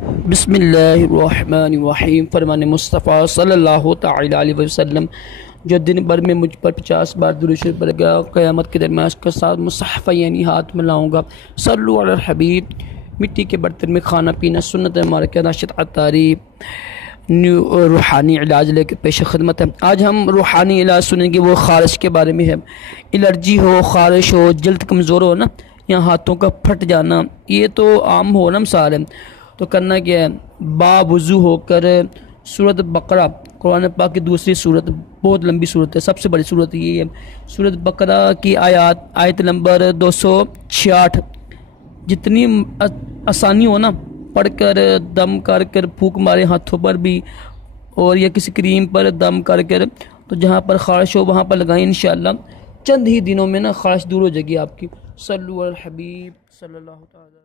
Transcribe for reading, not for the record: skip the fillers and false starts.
बिस्मिल्लाहिर्रहमानिर्रहीम। फरमान मुस्तफ़ा सल्लल्लाहु तआला अलैहि वसल्लम, जो दिन भर में मुझ पर 50 बार दुरूद शरीफ पढ़ेगा, क़यामत के दिन मैं उसके साथ मुसहफ़ यानी हाथ में लाऊँगा। सल्लु अलल हबीब। मिट्टी के बर्तन में खाना पीना सुन्नत मुबारक नाशित अतारी न्यू रूहानी इलाज लेकर पेश खिदमत है। आज हम रूहानी इलाज सुनेंगे, वो ख़ारिश के बारे में है। एलर्जी हो, ख़ारिश हो, जल्द कमज़ोर हो ना, या हाथों का फट जाना, ये तो आम हो ना मिसाल है। तो करना क्या है, बावुज़ू होकर सूरत बकरा, कुरान पाक की दूसरी सूरत, बहुत लंबी सूरत है, सबसे बड़ी सूरत ये है। सूरत बकरा की आयत नंबर 266, जितनी आसानी हो ना पढ़कर दम कर कर फूंक मारे हाथों पर भी, और या किसी क्रीम पर दम कर कर, तो जहाँ पर ख़ारिश हो वहाँ पर लगाएं। इंशाअल्लाह चंद ही दिनों में ना ख़ारिश दूर हो जाएगी आपकी। सल्लु अलल हबीब सल्लल्लाहु अलैहि वसल्लम।